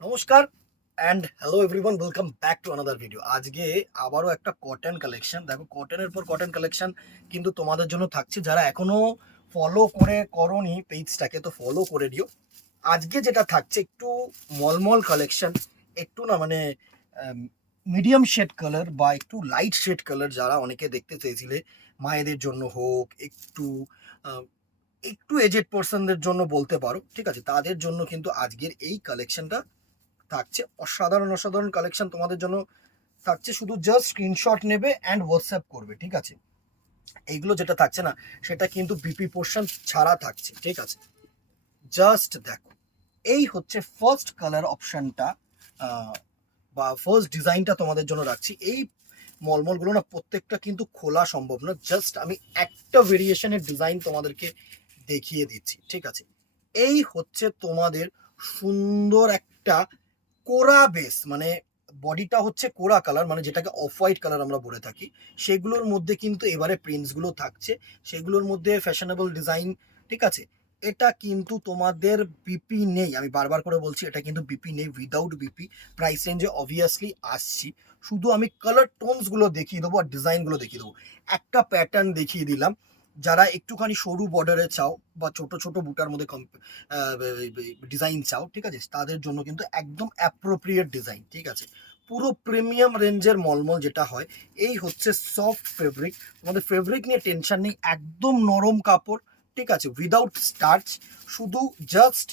নমস্কার and hello everyone, welcome back to another video. আজকে আবারও একটা কটন কালেকশন, দেখো কটনের পর কটন কালেকশন কিন্তু তোমাদের জন্য থাকছে। যারা এখনো ফলো করে করনি পেজটাকে, তো ফলো করে দিও। আজকে যেটা থাকছে একটু মলমল কালেকশন, একটু না মানে মিডিয়াম শেড কালার বা একটু লাইট শেড কালার, যারা অনেকে দেখতে চেয়েছিলে মায়েদের জন্য হোক, একটু আহ, একটু এজেড পার্সনদের জন্য বলতে পারো, ঠিক আছে, তাদের জন্য কিন্তু আজকের এই কালেকশনটা থাকছে। অসাধারণ অসাধারণ কালেকশন তোমাদের জন্য থাকছে। শুধু জাস্ট স্ক্রিনশট নেবে অ্যান্ড হোয়াটসঅ্যাপ করবে, ঠিক আছে। এইগুলো যেটা থাকছে না, সেটা কিন্তু বিপি পোর্শন ছাড়া থাকছে, ঠিক আছে। জাস্ট দেখো, এই হচ্ছে ফার্স্ট কালার অপশনটা বা ফার্স্ট ডিজাইনটা তোমাদের জন্য রাখছি। এই মলমলগুলো না প্রত্যেকটা কিন্তু খোলা সম্ভব না, জাস্ট আমি একটা ভেরিয়েশনের ডিজাইন তোমাদেরকে দেখিয়ে দিচ্ছি, ঠিক আছে। এই হচ্ছে তোমাদের সুন্দর একটা কোরা বেস, মানে বডিটা হচ্ছে কোরা কালার, মানে যেটাকে অফ হোয়াইট কালার আমরা বলে থাকি। সেগুলোর মধ্যে কিন্তু এবারে প্রিন্টসগুলো থাকছে, সেগুলোর মধ্যে ফ্যাশনেবল ডিজাইন, ঠিক আছে। এটা কিন্তু তোমাদের বিপি নেই, আমি বারবার করে বলছি, এটা কিন্তু বিপি নেই, উইদাউট বিপি। প্রাইস রেঞ্জে অবভিয়াসলি আসছি, শুধু আমি কালার টোনসগুলো দেখিয়ে দেবো আর ডিজাইনগুলো দেখিয়ে দেবো। একটা প্যাটার্ন দেখিয়ে দিলাম। যারা একটুখানি সরু বর্ডারে চাও বা ছোট ছোট বুটার মধ্যে ডিজাইন চাও, ঠিক আছে, তাদের জন্য কিন্তু একদম অ্যাপ্রোপ্রিয়েট ডিজাইন, ঠিক আছে। পুরো প্রিমিয়াম রেঞ্জের মলমল যেটা হয়, এই হচ্ছে সফট ফেব্রিক। তোমাদের ফেব্রিক নিয়ে টেনশন নেই, একদম নরম কাপড়, ঠিক আছে, উইদাউট স্টার্চ। শুধু জাস্ট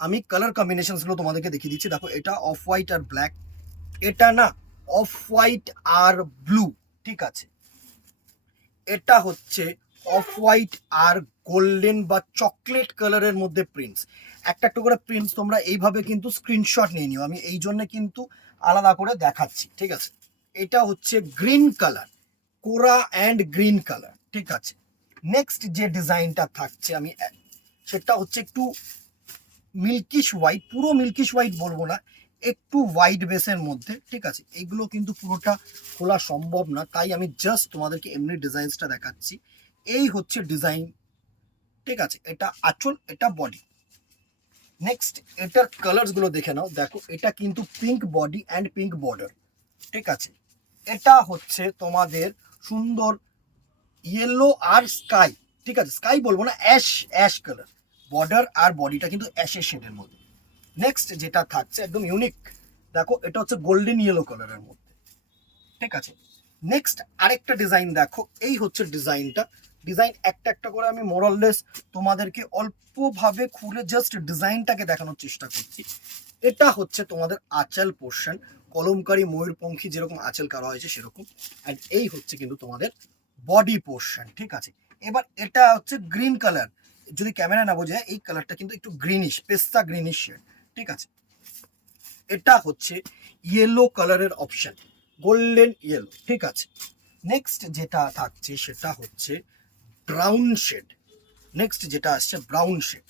আমি কালার কম্বিনেশনসগুলো তোমাদেরকে দেখিয়ে দিচ্ছি। দেখো, এটা অফ হোয়াইট আর ব্ল্যাক, এটা না অফ হোয়াইট আর ব্লু, ঠিক আছে। এটা হচ্ছে অফ হোয়াইট আর গোল্ডেন বা চকলেট কালারের মধ্যে প্রিন্টস। একটা একটা করে প্রিন্টস তোমরা এইভাবে কিন্তু স্ক্রিনশট নিয়ে নিও, আমি এই জন্য কিন্তু আলাদা করে দেখাচ্ছি, ঠিক আছে। এটা হচ্ছে গ্রিন কালার, কোরা অ্যান্ড গ্রিন কালার, ঠিক আছে। নেক্সট যে ডিজাইনটা থাকছে আমি সেটা হচ্ছে একটু মিল্কিশ হোয়াইট, পুরো মিল্কিশ হোয়াইট বলবো না, একটু হোয়াইট বেসের মধ্যে, ঠিক আছে। এগুলো কিন্তু পুরোটা খোলা সম্ভব না, তাই আমি জাস্ট তোমাদেরকে এমনি ডিজাইনসটা দেখাচ্ছি। এই হচ্ছে ডিজাইন, ঠিক আছে। এটা আঁচল, এটা বডি। নেক্সট এটার কালার্স গুলো দেখে নাও। দেখো, এটা কিন্তু pink body and pink border, ঠিক আছে। এটা হচ্ছে তোমাদের সুন্দর ইয়েলো আর স্কাই, ঠিক আছে, স্কাই বলবো না, অ্যাশ অ্যাশ কালার। বর্ডার আর বডিটা কিন্তু অ্যাশের শেডের মধ্যে। নেক্সট যেটা থাকছে একদম ইউনিক, দেখো, এটা হচ্ছে গোল্ডেন ইয়েলো কালারের মধ্যে, ঠিক আছে। নেক্সট আরেকটা ডিজাইন দেখো, এই হচ্ছে ডিজাইনটা। ডিজাইন একটা একটা করে আমি মোরাললেস তোমাদেরকে অল্পভাবে খুলে জাস্ট ডিজাইনটাকে দেখানোর চেষ্টা করছি। এটা হচ্ছে তোমাদের আঁচল পোর্শন, কলমকারী ময়ূরপঙ্খী যেরকম আঁচল করা হয়েছে সেরকম। আর এই হচ্ছে কিন্তু তোমাদের বডি পোর্শন, ঠিক আছে। এবার এটা হচ্ছে গ্রিন কালার, যদি ক্যামেরা না বোঝায়, এই কালারটা কিন্তু একটু গ্রিনিশ, পেস্তা গ্রিনিশ শেড, ঠিক আছে। এটা হচ্ছে ইয়েলো কালারের অপশন, গোল্ডেন ইয়েলো, ঠিক আছে। নেক্সট যেটা থাকছে সেটা হচ্ছে ব্রাউন শেড। নেক্সট যেটা আসছে ব্রাউন শেড।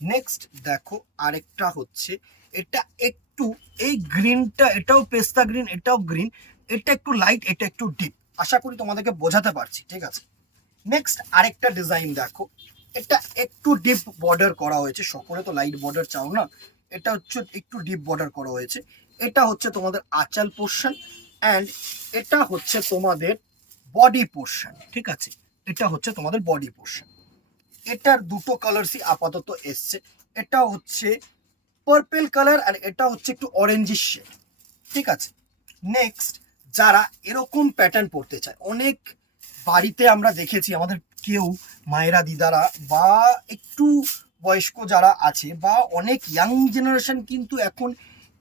নেক্সট দেখো, আরেকটা হচ্ছে এটা একটু, এই গ্রিনটা, এটাও পেস্তা গ্রিন, এটাও গ্রিন, এটা একটু লাইট, এটা একটু ডিপ। আশা করি তোমাদেরকে বোঝাতে পারছি, ঠিক আছে। নেক্সট আরেকটা ডিজাইন দেখো, এটা একটু ডিপ বর্ডার করা হয়েছে, সকলে তো লাইট বর্ডার চাও না, এটা হচ্ছে একটু ডিপ বর্ডার করা হয়েছে। এটা হচ্ছে তোমাদের আঁচল পোর্শন অ্যান্ড এটা হচ্ছে তোমাদের বডি পোর্শন, ঠিক আছে। এটা হচ্ছে তোমাদের বডি পোর্শন। এটার দুটো কালারসই আপাতত এসছে, এটা হচ্ছে পার্পেল কালার আর এটা হচ্ছে একটু অরেঞ্জিশ শেড, ঠিক আছে। নেক্সট, যারা এরকম প্যাটার্ন পড়তে চায়, অনেক বাড়িতে আমরা দেখেছি আমাদের কেউ মায়েরা দিদারা বা একটু বয়স্ক যারা আছে বা অনেক ইয়াং জেনারেশন কিন্তু এখন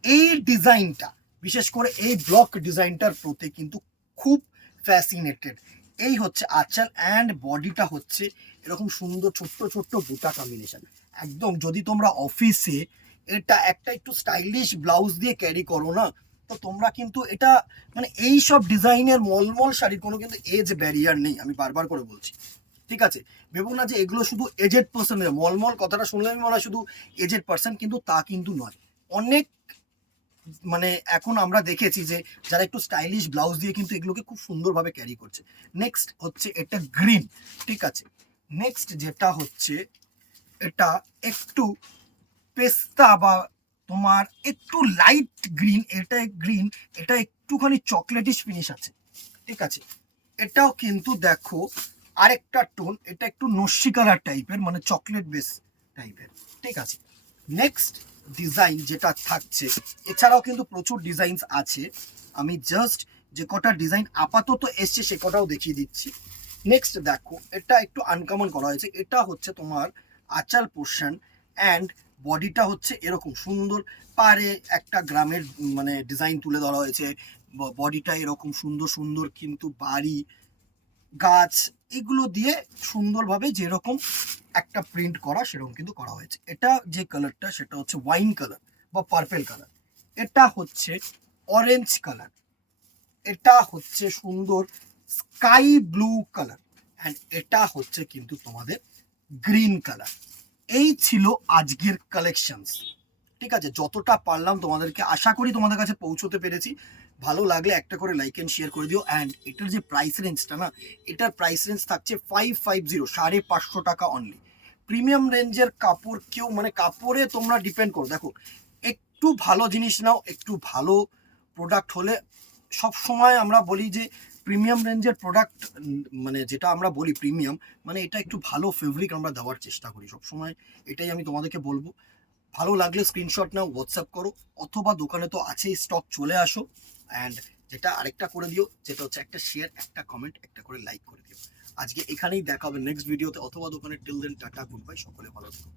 এই ডিজাইনটা, বিশেষ করে এই ব্লক ডিজাইনটার প্রতি কিন্তু খুব ফ্যাসিনেটেড। এই হচ্ছে আঁচল অ্যান্ড বডিটা হচ্ছে এরকম সুন্দর ছোট্ট ছোট্ট বুটা কম্বিনেশন। একদম যদি তোমরা অফিসে এটা একটা একটু স্টাইলিশ ব্লাউজ দিয়ে ক্যারি করো না, তো তোমরা কিন্তু এটা মানে এই সব ডিজাইনের মলমল শাড়ির কোনো কিন্তু এজ ব্যারিয়ার নেই, আমি বারবার করে বলছি, ঠিক আছে। ভেবো না যে এগুলো শুধু এজেড পার্সনের, মলমল কথাটা শুনলে আমি মনে হয় শুধু এজেড পার্সন, কিন্তু তা কিন্তু নয়। অনেক মানে এখন আমরা দেখেছি যে যারা একটু স্টাইলিশ ব্লাউজ দিয়ে কিন্তু এগুলোকে খুব সুন্দরভাবে ক্যারি করছে। নেক্সট হচ্ছে এটা গ্রিন, ঠিক আছে। নেক্সট যেটা হচ্ছে এটা একটু পেস্তা বা তোমার একটু লাইট গ্রিন, এটা একটুখানি চকলেটিশ ফিনিশ আছে, ঠিক আছে। এটাও কিন্তু দেখো আরেকটা টোন, এটা একটু নস্যি কালার টাইপের, মানে চকলেট বেস টাইপের, ঠিক আছে। নেক্সট ডিজাইন যেটা থাকছে, এছাড়াও কিন্তু প্রচুর ডিজাইনস আছে, আমি জাস্ট যে কটা ডিজাইন আপাতত এসছে সে কটাও দেখিয়ে দিচ্ছি। নেক্সট দেখো, এটা একটু আনকমন করা হয়েছে, এটা হচ্ছে তোমার আঁচাল পোর্শন অ্যান্ড বডিটা হচ্ছে এরকম সুন্দর, পারে একটা গ্রামের মানে ডিজাইন তুলে ধরা হয়েছে, বডিটা এরকম সুন্দর সুন্দর কিন্তু বাড়ি গাছ এগুলো দিয়ে সুন্দরভাবে যেরকম একটা প্রিন্ট করা সেরকম কিন্তু করা হয়েছে। এটা যে কালারটা সেটা হচ্ছে ওয়াইন কালার বা পার্পেল কালার, এটা হচ্ছে অরেঞ্জ কালার, এটা হচ্ছে সুন্দর স্কাই ব্লু কালার, অ্যান্ড এটা হচ্ছে কিন্তু তোমাদের গ্রিন কালার। এই ছিল আজকের কালেকশনস, ঠিক আছে। যতটা পারলাম তোমাদেরকে আশা করি তোমাদের কাছে পৌঁছতে পেরেছি। ভালো লাগলে একটা করে লাইক এন্ড শেয়ার করে দিও। অ্যান্ড এটার যে প্রাইস রেঞ্জটা না, এটার প্রাইস রেঞ্জ থাকছে 550, 550 টাকা অনলি। প্রিমিয়াম রেঞ্জের কাপড় কেউ মানে কাপড়ে তোমরা ডিপেন্ড করো, দেখো একটু ভালো জিনিস নাও, একটু ভালো প্রোডাক্ট হলে, সব সময় আমরা বলি যে প্রিমিয়াম রেঞ্জের প্রোডাক্ট, মানে যেটা আমরা বলি প্রিমিয়াম, মানে এটা একটু ভালো ফেব্রিক আমরা দেওয়ার চেষ্টা করি সব সময়, এটাই আমি তোমাদেরকে বলবো। ভালো লাগলে স্ক্রিনশট নাও, হোয়াটসঅ্যাপ করো, অথবা দোকানে তো আছেই স্টক, চলে আসো। অ্যান্ড যেটা আরেকটা করে দিও, যেটা হচ্ছে একটা শেয়ার, একটা কমেন্ট, একটা করে লাইক করে দিও। আজকে এখানেই দেখা হবে নেক্সট ভিডিওতে অথবা দোকানে। Till then tata, good bye, সকলে ভালো থেকো।